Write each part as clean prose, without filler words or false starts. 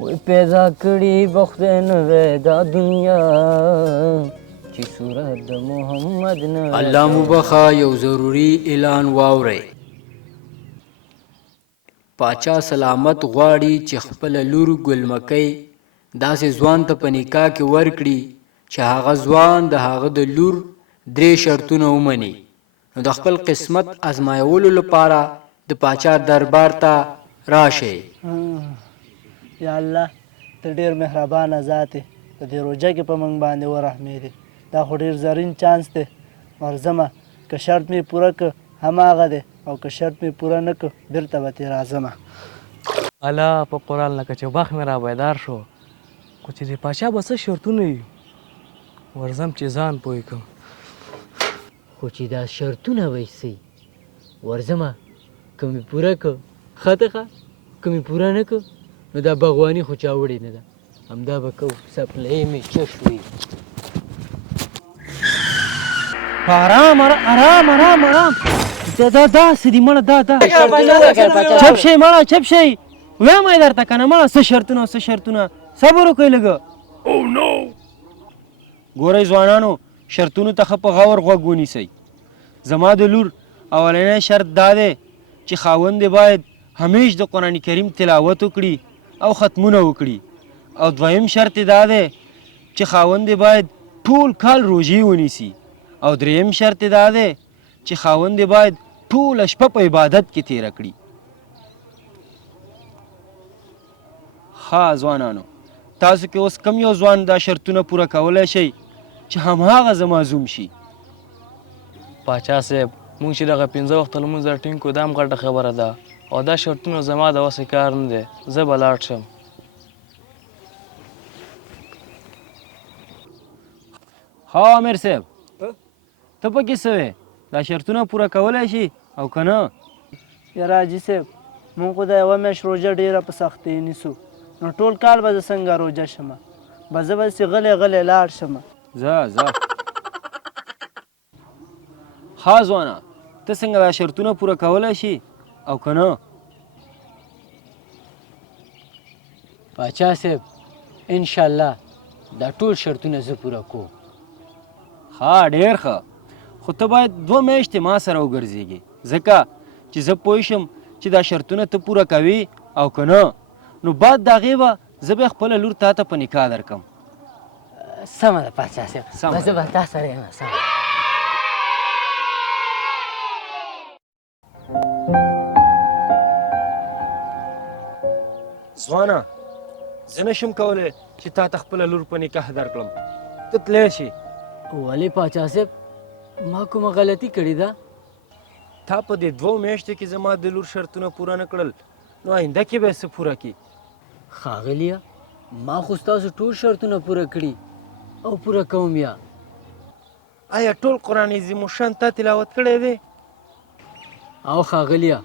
وی پیدا کړي بخته نوې دا دنیا چې صورت د محمد نه. الله مبخا یو ضروری اعلان واورئ. پاچا سلامت غواړي چې خپل لور ګلمکۍ داسې ځوان ته په نکاح کې ورکړي چې هغه ځوان د هغه د لور 3 شرطونه ومني. نو د خپل قسمت ازمایولو لپاره د پاچا دربار ته راشئ. یا الله ته ډېر مهربانه ذات یې، په دې روژه کې په موږ باندې ورحمېدې. دا خو ډېر زرین چانس دی. ورځمه که شرط مې پوره که هماغه دی، او که شرط مې پوره نه که بېرته به ترې راځمه. الله په قرآن لکه چې وخت مې را بیدار شو، خو چې د پاچا به څه شرطونه وي ورځم چې ځان پوه کړم. خو چې دا شرطونه ویسي ورځمه که مې پوره که ښه ته ښه، که مې پوره نه که نو دا باغواني خو چا وړې نه ده، همدا به کوو څپلۍ مې چش وي. آرام آرام آرام آرام. دا داسې دي مړه، دا چپ شئ مړه، چپ شئ. وایم یې درته که نه مړه څه شرطونه څه شرطونه. صبر وکړئ لږه. ګورئ ځوانانو، شرطونو ته ښه په غور غوږ ونیسئ. زما د لور اولنی شرط دا دی چې خاوند یې باید همیش د قرآن کریم تلاوت وکړي او ختمونه وکړي. او دویم شرط یې دا دی چې خاوند یې باید ټول کال روژې ونیسي. او دریم شرط یې دا دی چې خاوند یې باید ټوله شپه په عبادت کې تیره کړي. ها ځوانانو، تاسو کې اوس کم یو ځوان دا شرطونه پوره کولی شئ چې هماغه زما زوم شي؟ پاچا صاحب مونږ چې دغه 5 وخته لمونځ ټینګ کړو دا هم غټه خبره ده، او دا شرطونه زما د وسې کار نه دی. زه به لاړ شم. ها امیر صاحب، ته پکې څه وې؟ دا شرطونه پوره کولی شي او که نه؟ یاره حاجي صاحب، مونږ خو د یوه میاشت روژه ډېره په سختۍ نیسو، نو ټول کال به زه څنګه روژه شمه؟ به زه بهسې غلی غلی لاړ شمه. ځه ها ځوانه، ته څنګه دا شرطونه پوره کولی شي او که نه؟ پاچا صاحب انشاءالله دا ټول شرطونه زه پوره کوم. ها ډېر ښه، خو ته باید 2 میاشتې ما سره وګرځېږې، ځکه چې زه پوه شم چې دا شرطونه ته پوره کوي او که نه، نو بعد د هغې به زه بیا خپله لور تا ته په نکاح درکړم. سمه ده پاچا صاحب، زه به تا سره یم. سمه ده. ځوانه، زه نشم کولی چې تا ته خپله لور په نکاح درکړم. ته تلی شي. ولې پاچا صاحب، ما کومه غلطي کړې ده؟ تا په دې 2 میاشتو کې زما د لور شرطونه پوره نه کړل، نو آینده کې به یې څه پوره کړي؟ ښاغلیه، ما خو ستاسو ټول شرطونه پوره کړي او پوره کوم. یا آیا ټول قرآن عظیم الشان تا تلاوت کړی دی؟ او ښاغلیه،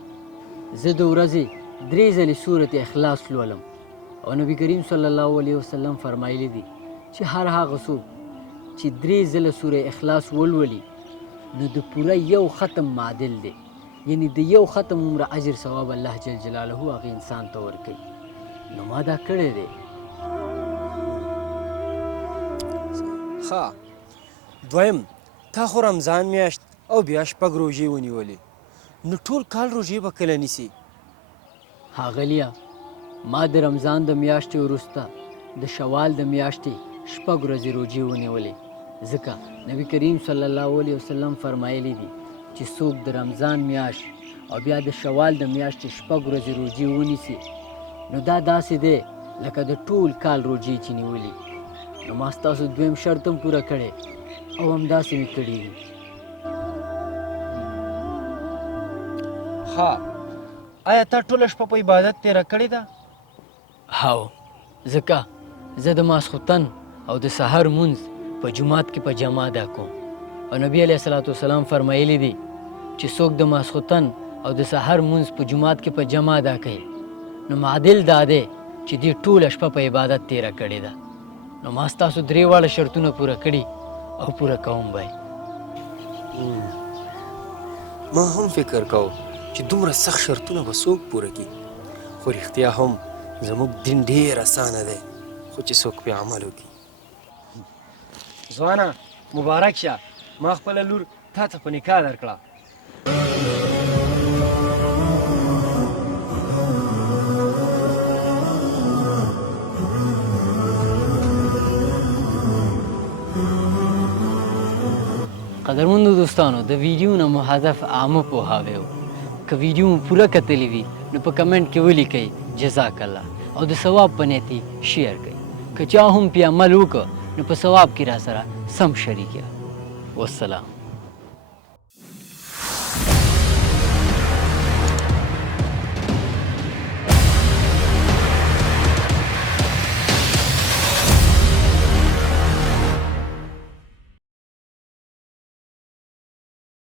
زه د ورځې 3 ځلې سورت اخلاص لولم، او نبی کریم صلی الله علیه وسلم فرمایلی دي چې هر هغه څوک چې 3 ځله سوره اخلاص ولولي نو د پوره یو ختم معادل دی، یعنی د یو ختم عمره اجر ثواب الله جل جلاله هغه انسان ته ورکوي. نو ما دا کړی دی. ښه، دویم، تا خو رمضان میاشت او بیا 6 روژې ونیولې، نو ټول کال روژې به کله نیسي؟ ښاغلیه، ما د رمضان د میاشتې وروسته د شوال د میاشتې 6 ورځې روژې ونیولې، ځکه نبی کریم صلی الله علیه وسلم فرمایلی دي چې څوک د رمضان میاشت او بیا د شوال د میاشتې 6 ورځې روژې ونیسي نو دا داسې دی لکه د ټول کال روژې چې نیولي. نو ما ستاسو دویم شرط هم پوره کړی او همداسې مې کړي دي. ښه، آیا تا ټوله شپه په عبادت تېره کړې ده؟ هاو، ځکه زه د ماسخوتن او د سحر مونځ په جومات کې په جمع ادا کوم، او نبی علیه الصلاة والسلام فرمایلی دي چې څوک د ماسخوتن او د سحر مونځ په جومات کې په جمع ادا کوي نو معادل دا دی چې دې ټوله شپه په عبادت تېره کړې ده. نو ما ستاسو 3 واړه شرطونه پوره کړي او پوره کوم به. ما هم فکر کو چې دومره سخت شرطونه به څوک پوره کړي، خو رښتیا هم زموږ دین ډېر اسانه دی خو چې څوک پرې عمل وکړي. ځوانه مبارک شه، ما خپله لور تا ته په نکاح درکړه. قدرمندو دوستانو د ویډیو نه مو هدف عامه پوهاوی و. که ویډیو مو پوره کتلی وي نو په کمنټ کې ولیکئ جزاک الله او د ثواب په نیت یې شیر کړئ. که چا هم پې عمل وکړه نو په ثواب کې را سره سم شریک یه. والسلام.